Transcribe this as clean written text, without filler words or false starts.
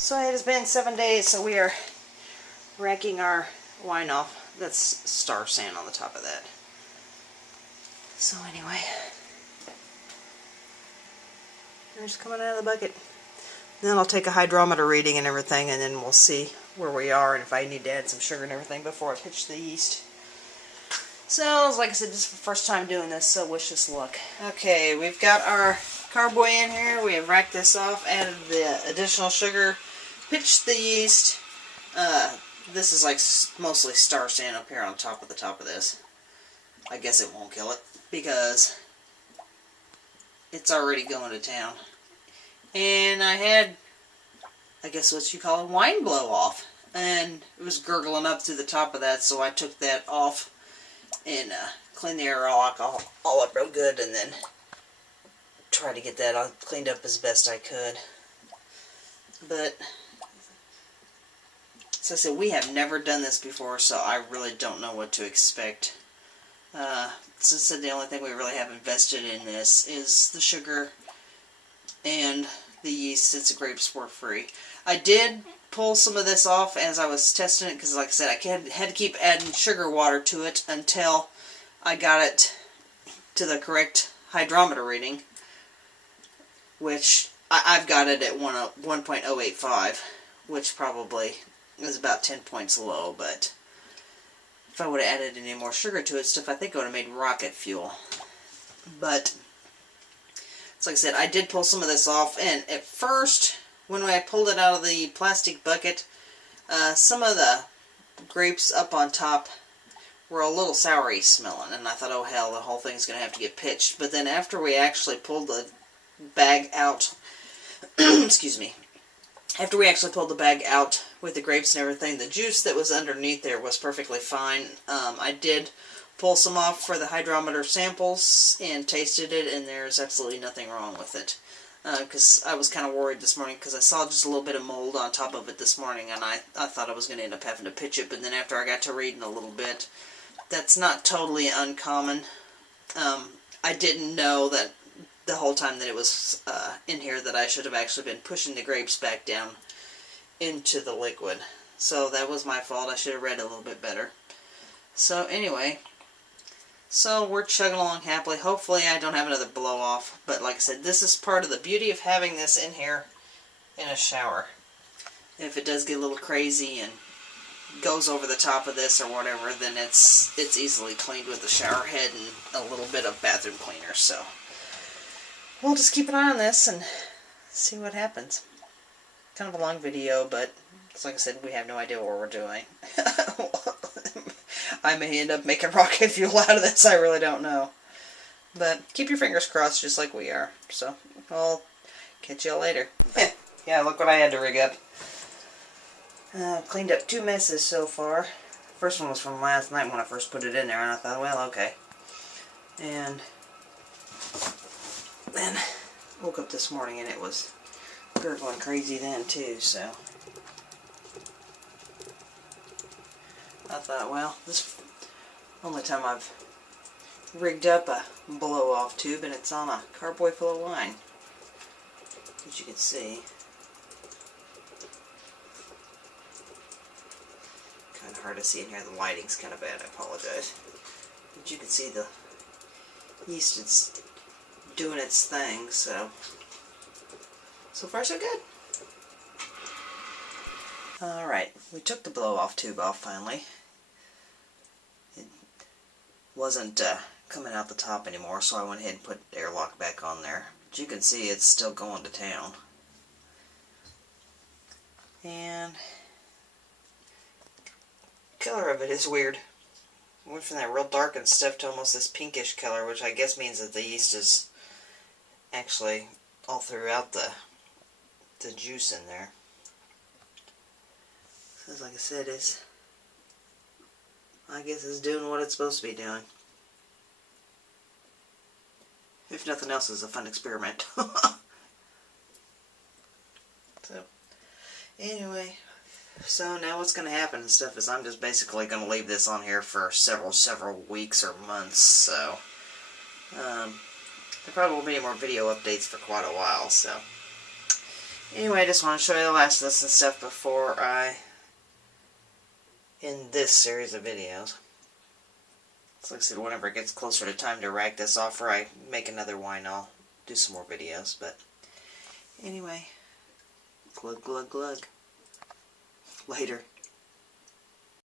So it has been 7 days, so we are racking our wine off. That's star sand on the top of that. So anyway, they're just coming out of the bucket. Then I'll take a hydrometer reading and everything, and then we'll see where we are and if I need to add some sugar and everything before I pitch the yeast. So, like I said, this is the first time doing this, so wish us luck. Okay, we've got our carboy in here. We have racked this off, added the additional sugar, pitched the yeast. This is like mostly star sand up here on top of this. I guess it won't kill it because it's already going to town. And I had, I guess what you call a wine blow off, and it was gurgling up through the top of that, so I took that off and cleaned the aerolic all up real good, and then tried to get that all cleaned up as best I could. But so I said, we have never done this before, so I really don't know what to expect. So I said, the only thing we really have invested in this is the sugar and the yeast, since the grape's spore free. I did pull some of this off as I was testing it, because like I said, I had to keep adding sugar water to it until I got it to the correct hydrometer reading, which I've got it at 1.085, which probably is about 10 points low, but if I would have added any more sugar to it, stuff, I think it would have made rocket fuel. But so like I said, I did pull some of this off, and at first, when I pulled it out of the plastic bucket, some of the grapes up on top were a little soury smelling, and I thought, oh hell, the whole thing's going to have to get pitched. But then after we actually pulled the bag out, excuse me, after we actually pulled the bag out with the grapes and everything, the juice that was underneath there was perfectly fine. I did pull some off for the hydrometer samples and tasted it, and there's absolutely nothing wrong with it. Because I was kind of worried this morning, because I saw just a little bit of mold on top of it this morning, and I thought I was going to end up having to pitch it. But then after I got to reading a little bit, that's not totally uncommon. I didn't know that the whole time that it was in here that I should have actually been pushing the grapes back down into the liquid. So that was my fault. I should have read it a little bit better. So anyway, so we're chugging along happily. Hopefully I don't have another blow off. But like I said, this is part of the beauty of having this in here in a shower. If it does get a little crazy and goes over the top of this or whatever, then it's easily cleaned with the shower head and a little bit of bathroom cleaner. So we'll just keep an eye on this and see what happens. Kind of a long video, but like I said, we have no idea what we're doing. I may end up making rocket fuel out of this, I really don't know. But keep your fingers crossed just like we are. So, I'll catch y'all later. Yeah, look what I had to rig up. Cleaned up 2 messes so far. First one was from last night when I first put it in there, and I thought, well, okay. And then woke up this morning and it was gurgling crazy then too, so I thought, well, this is the only time I've rigged up a blow-off tube, and it's on a carboy full of wine, as you can see. Kind of hard to see in here. The lighting's kind of bad. I apologize. But you can see the yeast is doing its thing, so far so good. Alright, we took the blow-off tube off finally. It wasn't coming out the top anymore, so I went ahead and put the airlock back on there. But you can see it's still going to town. And the color of it is weird. It went from that real dark and stuff to almost this pinkish color, which I guess means that the yeast is actually all throughout the juice in there. So like I said, I guess it's doing what it's supposed to be doing. If nothing else, it's a fun experiment. So anyway, so now what's going to happen and stuff is I'm just basically going to leave this on here for several weeks or months. So there probably won't be any more video updates for quite a while. So Anyway, I just want to show you the last of this and stuff before I end this series of videos. So like I said, whenever it gets closer to time to rack this off or I make another wine, I'll do some more videos. But anyway, glug glug glug. Later.